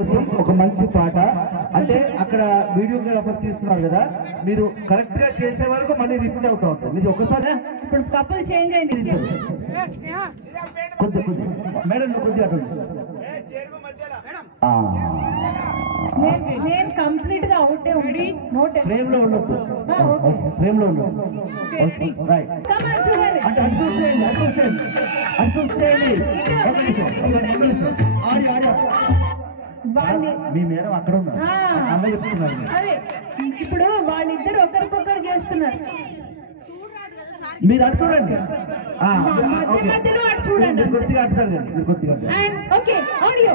ఒక మంచి పాట అంటే అక్కడ వీడియోగ్రాఫర్ తీస్తున్నారు కదా, మీరు కరెక్ట్ గా చేసే వరకు మళ్ళీ రిపీట్ అవుతా ఉంటుంది. మీరు ఒకసారి ఇప్పుడు కపుల్ చేంజ్ అయింది. కొద్ది కొద్ది మేడం కొద్ది అటు నేను కంప్లీట్ గా అవుట్ ఫ్రేమ్ లో ఉండొద్దు, ఫ్రేమ్ లో ఉండొద్దు. రైట్ అంటే అటు చూసేయండి, అటు చూసేయండి, అటు చూసేయండి. ఒక నిమిషం ఆడి ఆడి మీ మేడం అక్కడ ఉన్నారు, అందరూ చెప్తున్నారు. ఇప్పుడు వాళ్ళిద్దరు ఒకరికొకరు చేస్తున్నారు. మీరు అటు చూడండి, మధ్యలో అటు చూడండి, కొద్దిగా అటు జరగండి, మీరు కొద్దిగా ఓకే. ఆడియో